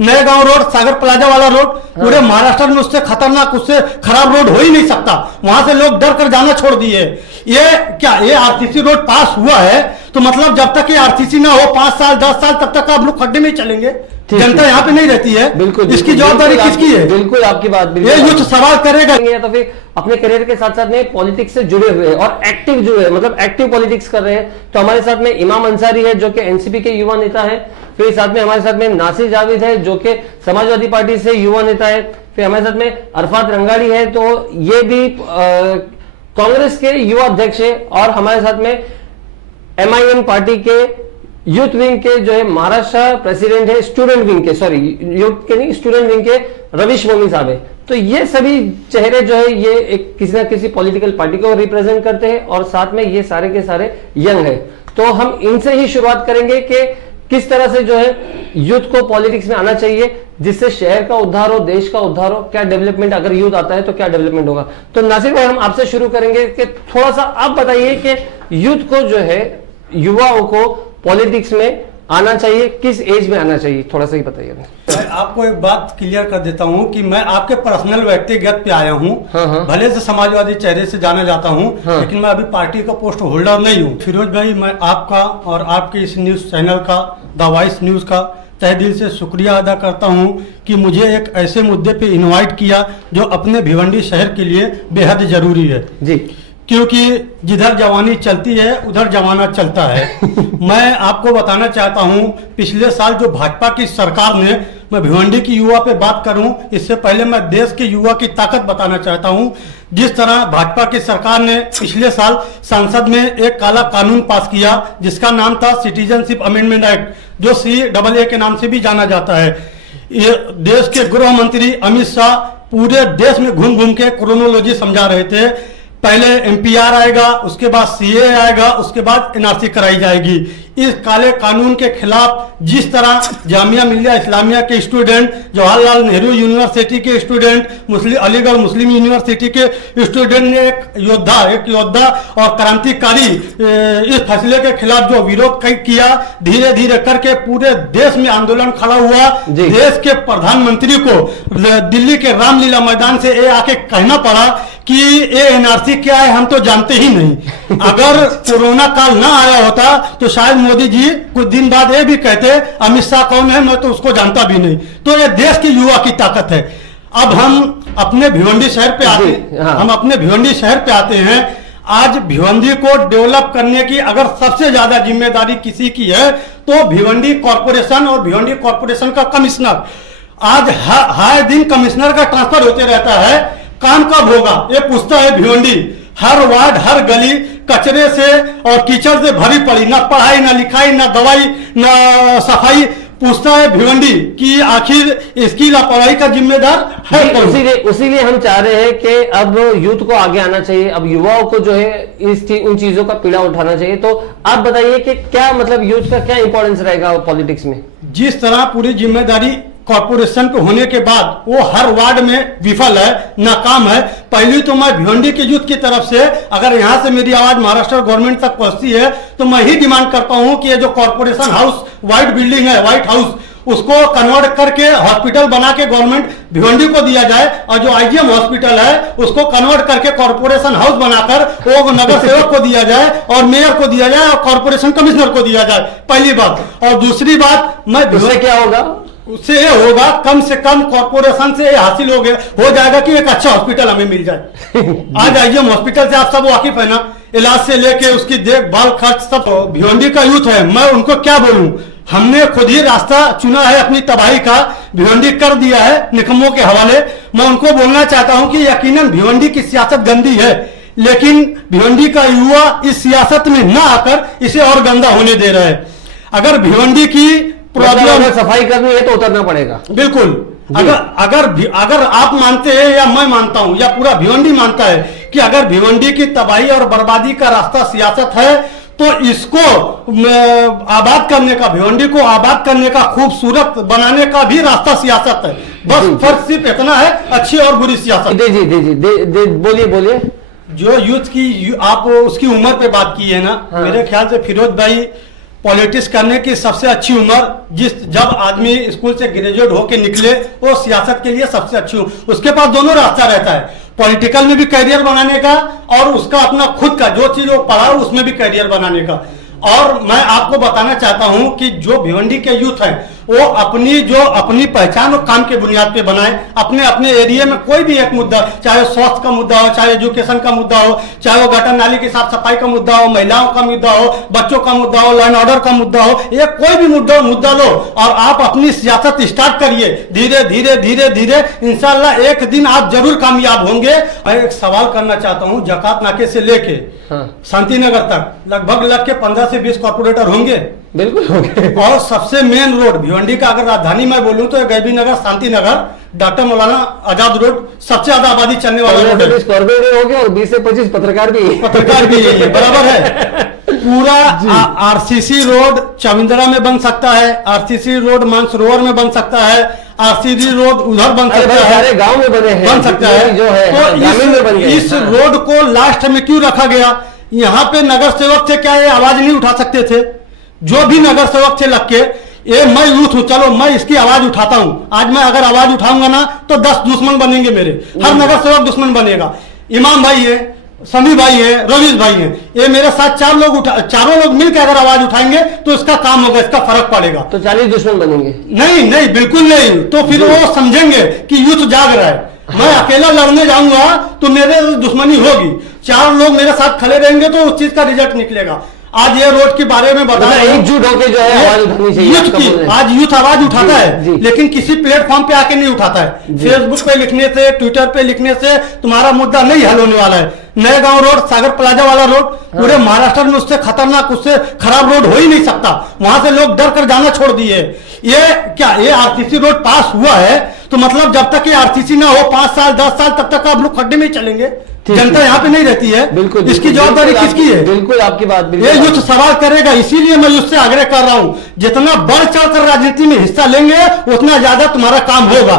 नए गांव रोड, सागर प्लाजा वाला रोड, पूरे महाराष्ट्र में उससे खतरनाक, उससे खराब रोड हो ही नहीं सकता। वहां से लोग डर कर जाना छोड़ दिए। ये क्या, ये आरसीसी रोड पास हुआ है तो मतलब जब तक ये आरसीसी ना हो 5 साल 10 साल तब तक आप लोग खड्डे में ही चलेंगे। जनता यहाँ पे नहीं रहती है। बिल्कुल, इसकी जवाबदारी किसकी है? बिल्कुल आपकी बात, ये यूथ सवाल करेगा। तो फिर अपने करियर के साथ साथ में पॉलिटिक्स से जुड़े हुए और एक्टिव जुड़े, मतलब एक्टिव पॉलिटिक्स कर रहे हैं। तो हमारे साथ में इमाम अंसारी है जो कि एनसीपी के युवा नेता है। फिर साथ में हमारे साथ में नासिर जावेद है जो कि समाजवादी पार्टी से युवा नेता है। फिर हमारे साथ में अरफात रंगाड़ी है, तो ये भी कांग्रेस के युवा अध्यक्ष है। और हमारे साथ में एमआईएम पार्टी के यूथ विंग के जो है महाराष्ट्र प्रेसिडेंट है, स्टूडेंट विंग के, सॉरी यूथ के नहीं, स्टूडेंट विंग के रविश मोमी साहब है। तो ये सभी चेहरे जो है ये एक किसी ना किसी पॉलिटिकल पार्टी को रिप्रेजेंट करते हैं और साथ में ये सारे के सारे यंग है। तो हम इनसे ही शुरुआत करेंगे कि किस तरह से जो है यूथ को पॉलिटिक्स में आना चाहिए जिससे शहर का उद्धार हो, देश का उद्धार हो। क्या डेवलपमेंट, अगर यूथ आता है तो क्या डेवलपमेंट होगा। तो नासिर भाई, हम आपसे शुरू करेंगे कि थोड़ा सा आप बताइए कि यूथ को जो है, युवाओं को पॉलिटिक्स में आना चाहिए, किस एज में आना चाहिए, थोड़ा सा ही बताइए। मैं आपको एक बात क्लियर कर देता हूं कि मैं आपके पर्सनल व्यक्तिगत पे आया हूं। भले से समाजवादी चेहरे से जाना जाता हूं, लेकिन मैं अभी पार्टी का पोस्ट होल्डर नहीं हूं। फिरोज भाई, मैं आपका और आपके इस न्यूज चैनल का, द वॉइस न्यूज का तहे दिल से शुक्रिया अदा करता हूं कि मुझे एक ऐसे मुद्दे पे इनवाइट किया जो अपने भिवंडी शहर के लिए बेहद जरूरी है जी, क्योंकि जिधर जवानी चलती है उधर जमाना चलता है। मैं आपको बताना चाहता हूं, पिछले साल जो भाजपा की सरकार ने, मैं भिवंडी की युवा पे बात करूं, इससे पहले मैं देश के युवा की ताकत बताना चाहता हूं। जिस तरह भाजपा की सरकार ने पिछले साल संसद में एक काला कानून पास किया जिसका नाम था सिटीजनशिप अमेंडमेंट एक्ट, जो CAA के नाम से भी जाना जाता है। ये देश के गृह मंत्री अमित शाह पूरे देश में घूम घूम के क्रोनोलॉजी समझा रहे थे। पहले MPR आएगा, उसके बाद CAA आएगा, उसके बाद NRC कराई जाएगी। इस काले कानून के खिलाफ जिस तरह जामिया मिल्लिया इस्लामिया के स्टूडेंट, जवाहरलाल नेहरू यूनिवर्सिटी के स्टूडेंट, अलीगढ़ मुस्लिम यूनिवर्सिटी के स्टूडेंट ने एक योद्धा और क्रांतिकारी इस फैसले के खिलाफ जो विरोध किया, धीरे धीरे करके पूरे देश में आंदोलन खड़ा हुआ। देश के प्रधानमंत्री को दिल्ली के रामलीला मैदान से ये आके कहना पड़ा कि ये NRC क्या है हम तो जानते ही नहीं। अगर कोरोना काल ना आया होता तो शायद मोदी जी कुछ दिन बाद ये भी कहते अमित शाह कौन है, मैं तो उसको जानता भी नहीं। तो ये देश की युवा की ताकत है। अब हम अपने भिवंडी शहर पे आते हैं, हम अपने भिवंडी शहर पे आते हैं। आज भिवंडी को डेवलप करने की अगर सबसे ज्यादा जिम्मेदारी किसी की है तो भिवंडी कॉर्पोरेशन और भिवंडी कॉर्पोरेशन का कमिश्नर। आज हर दिन कमिश्नर का ट्रांसफर होते रहता है। काम कब होगा ये पूछता है भिवंडी। हर वार्ड, हर गली कचरे से और कीचड़ से भरी पड़ी, ना पढ़ाई, ना लिखाई, ना दवाई, ना सफाई। पूछता है भिवंडी कि आखिर इसकी लापरवाही का जिम्मेदार है कौन? उसीलिए हम चाह रहे हैं कि अब यूथ को आगे आना चाहिए, अब युवाओं को जो है उन चीजों का पीड़ा उठाना चाहिए। तो आप बताइए कि क्या मतलब यूथ का क्या इंपॉर्टेंस रहेगा पॉलिटिक्स में? जिस तरह पूरी जिम्मेदारी कॉर्पोरेशन पे होने के बाद वो हर वार्ड में विफल है, नाकाम है। पहली तो मैं भिवंडी के यूथ की तरफ से, अगर यहाँ से मेरी आवाज महाराष्ट्र गवर्नमेंट तक पहुंचती है तो मैं ही डिमांड करता हूँ कि ये जो कॉर्पोरेशन हाउस व्हाइट बिल्डिंग है, व्हाइट हाउस, उसको कन्वर्ट करके हॉस्पिटल बना के गवर्नमेंट भिवंडी को दिया जाए और जो IGM हॉस्पिटल है उसको कन्वर्ट करके कॉर्पोरेशन हाउस बनाकर वो नगर सेवक को दिया जाए और मेयर को दिया जाए और कॉर्पोरेशन कमिश्नर को दिया जाए, पहली बात। और दूसरी बात, मैं क्या होगा उससे ये होगा, कम से कम कॉर्पोरेशन से ये हासिल हो जाएगा कि एक अच्छा हॉस्पिटल हमें मिल जाए। आज IGM हॉस्पिटल से आप सब वाकिफ है ना, इलाज से लेके उसकी देखभाल खर्च सब। भिवंडी का यूथ है, मैं उनको क्या बोलूं, हमने खुद ही रास्ता चुना है अपनी तबाही का, भिवंडी कर दिया है निकम्मों के हवाले। मैं उनको बोलना चाहता हूं कि यकीनन भिवंडी की सियासत गंदी है, लेकिन भिवंडी का युवा इस सियासत में ना आकर इसे और गंदा होने दे रहा है। अगर भिवंडी की प्रॉब्लम सफाई करनी है तो उतरना पड़ेगा। बिल्कुल। अगर आप मानते हैं या मैं मानता हूं या पूरा भिवंडी मानता है कि अगर भिवंडी की तबाही और बर्बादी का रास्ता सियासत है तो इसको आबाद करने का, भिवंडी को आबाद करने का, खूबसूरत बनाने का भी रास्ता सियासत है। बस फर्क सिर्फ इतना है, अच्छी और बुरी सियासत। बोलिए। जो यूथ की आप उसकी उम्र पे बात की है ना, मेरे ख्याल से फिरोज भाई पॉलिटिक्स करने की सबसे अच्छी उम्र जब आदमी स्कूल से ग्रेजुएट होके निकले, वो सियासत के लिए सबसे अच्छी उम्र। उसके पास दोनों रास्ता रहता है, पॉलिटिकल में भी करियर बनाने का और उसका अपना खुद का जो चीज वो पढ़ा उसमें भी करियर बनाने का। और मैं आपको बताना चाहता हूं कि जो भिवंडी के यूथ हैं वो अपनी पहचान और काम के बुनियाद पे बनाए। अपने अपने एरिया में कोई भी एक मुद्दा, चाहे स्वास्थ्य का मुद्दा हो, चाहे एजुकेशन का मुद्दा हो, चाहे वो गटर नाली की साफ सफाई का मुद्दा हो, महिलाओं का मुद्दा हो, बच्चों का मुद्दा हो, लॉ एंड ऑर्डर का मुद्दा हो, ये कोई भी मुद्दा लो और आप अपनी सियासत स्टार्ट करिए। धीरे धीरे धीरे धीरे इंशाल्लाह एक दिन आप जरूर कामयाब होंगे। मैं एक सवाल करना चाहता हूँ, जकात नाके से लेके शांति नगर तक लगभग के 15 से 20 कॉर्पोरेटर होंगे, बिल्कुल होंगे। और सबसे मेन रोड भिवंडी का अगर राजधानी मैं बोलूं तो गैबी नगर, शांति नगर, डॉक्टर मौलाना आजाद रोड सबसे ज्यादा आबादी चलने वाला रोड है। 20 कॉर्पोरेटर हो गए और 20 से 25 पत्रकार भी यही है, बराबर है। पूरा आरसीसी रोड चविंदरा में बन सकता है, आरसीसी रोड मानसरोवर में बन सकता है, आरसीसी रोड उधर बन सकता है, सारे गांव में बन सकता है जो है। तो इस रोड को लास्ट में क्यों रखा गया? यहाँ पे नगर सेवक थे, क्या ये आवाज नहीं उठा सकते थे? जो भी नगर सेवक थे लग के, ये मैं यूथ हूं, चलो मैं इसकी आवाज उठाता हूं। आज मैं अगर आवाज उठाऊंगा ना तो 10 दुश्मन बनेंगे मेरे, हर नगर सेवक दुश्मन बनेगा। इमाम भाई है, समी भाई है, रवीश भाई है, ये मेरे साथ चारों लोग मिलकर अगर आवाज उठाएंगे तो इसका काम होगा, इसका फर्क पड़ेगा। तो 40 दुश्मन बनेंगे? नहीं, बिल्कुल नहीं। तो फिर वो समझेंगे कि यूथ जाग रहा है। मैं अकेला लड़ने जाऊंगा तो मेरे दुश्मनी होगी, 4 लोग मेरे साथ खड़े रहेंगे तो उस चीज का रिजल्ट निकलेगा। आज ये रोड के बारे में बता रहा हूं, एकजुट होकर जो है आवाज उठानी चाहिए। यूथ की आज यूथ आवाज उठाता है, लेकिन किसी प्लेटफॉर्म पे आके नहीं उठाता है। फेसबुक पे लिखने से, ट्विटर पे लिखने से तुम्हारा मुद्दा नहीं हल होने वाला है। नए गांव रोड, सागर प्लाजा वाला रोड, पूरे महाराष्ट्र में उससे खतरनाक, उससे खराब रोड हो ही नहीं सकता। वहां से लोग डर कर जाना छोड़ दिए। ये आरसीसी रोड पास हुआ है तो मतलब जब तक ये आरसीसी ना हो 5 साल 10 साल तब तक आप लोग खड्डे में ही चलेंगे। जनता यहाँ पे नहीं रहती है। बिल्कुल, इसकी जवाबदारी किसकी है? बिल्कुल आपकी बात, ये यूथ सवाल करेगा। इसीलिए मैं उससे आग्रह कर रहा हूँ, जितना बढ़ चढ़ कर राजनीति में हिस्सा लेंगे उतना ज्यादा तुम्हारा काम होगा।